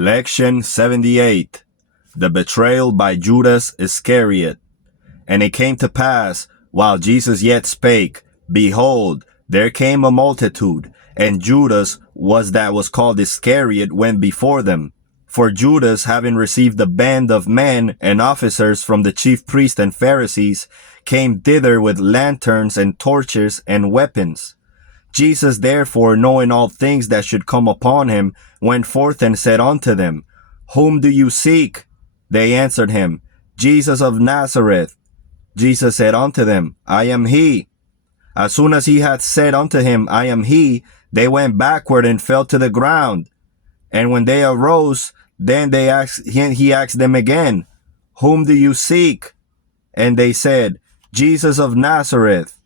Lection 78. The betrayal by Judas Iscariot. And it came to pass, while Jesus yet spake, behold, there came a multitude, and Judas was called Iscariot went before them. For Judas, having received a band of men and officers from the chief priests and Pharisees, came thither with lanterns and torches and weapons. Jesus therefore, knowing all things that should come upon him, went forth and said unto them, Whom do you seek? They answered him, Jesus of Nazareth. Jesus said unto them, I am he. As soon as he had said unto him, I am he, they went backward and fell to the ground. And when they arose, then he asked them again, Whom do you seek? And they said, Jesus of Nazareth.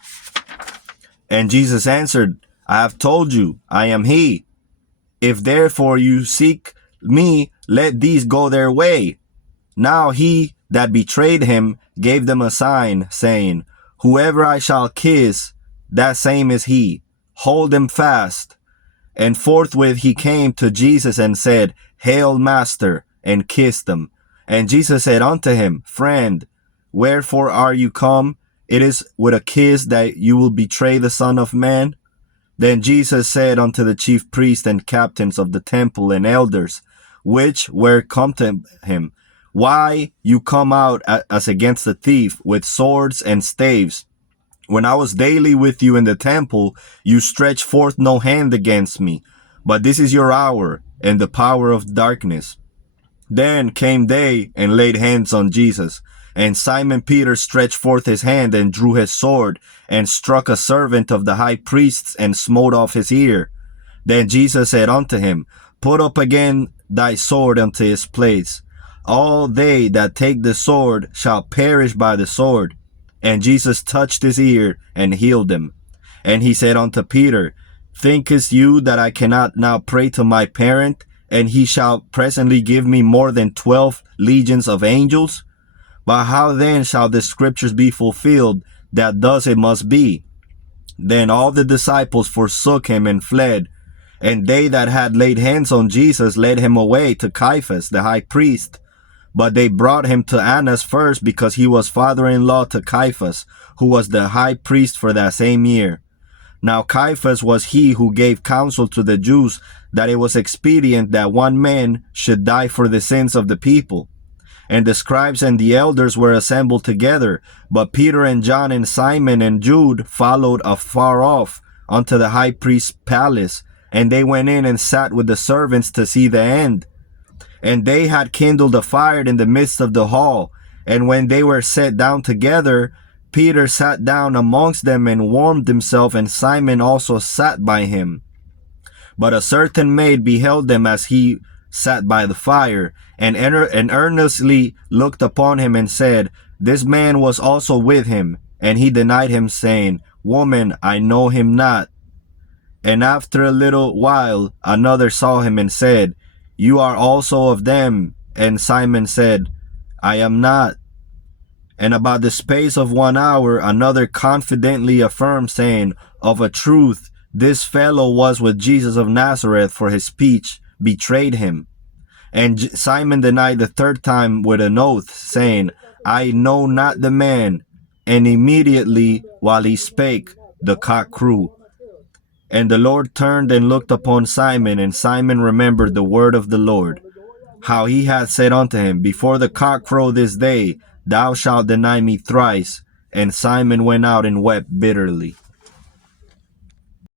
And Jesus answered, I have told you, I am he. If therefore you seek me, let these go their way. Now he that betrayed him gave them a sign, saying, Whoever I shall kiss, that same is he. Hold him fast. And forthwith he came to Jesus and said, Hail, Master, and kissed him. And Jesus said unto him, Friend, wherefore are you come? It is with a kiss that you will betray the Son of Man. Then Jesus said unto the chief priests and captains of the temple and elders, which were come to him, Why you come out as against a thief with swords and staves? When I was daily with you in the temple, you stretched forth no hand against me. But this is your hour and the power of darkness. Then came they and laid hands on Jesus. And Simon Peter stretched forth his hand and drew his sword and struck a servant of the high priests and smote off his ear. Then Jesus said unto him, Put up again thy sword unto his place. All they that take the sword shall perish by the sword. And Jesus touched his ear and healed him. And he said unto Peter, Thinkest you that I cannot now pray to my parent, and he shall presently give me more than 12 legions of angels? But how then shall the scriptures be fulfilled, that thus it must be? Then all the disciples forsook him and fled. And they that had laid hands on Jesus led him away to Caiaphas, the high priest. But they brought him to Annas first, because he was father-in-law to Caiaphas, who was the high priest for that same year. Now Caiaphas was he who gave counsel to the Jews that it was expedient that one man should die for the sins of the people. And the scribes and the elders were assembled together, but Peter and John and Simon and Jude followed afar off unto the high priest's palace, and they went in and sat with the servants to see the end. And they had kindled a fire in the midst of the hall, and when they were set down together, Peter sat down amongst them and warmed himself, and Simon also sat by him. But a certain maid beheld them as he sat by the fire, and earnestly looked upon him and said, This man was also with him. And he denied him, saying, Woman, I know him not. And after a little while another saw him and said, You are also of them. And Simon said, I am not. And about the space of 1 hour another confidently affirmed, saying, Of a truth, this fellow was with Jesus of Nazareth, for his speech betrayed him. And Simon denied the third time with an oath, saying, I know not the man. And immediately while he spake, the cock crew. And the Lord turned and looked upon Simon, and Simon remembered the word of the Lord, how he had said unto him, Before the cock crow this day, thou shalt deny me thrice. And Simon went out and wept bitterly.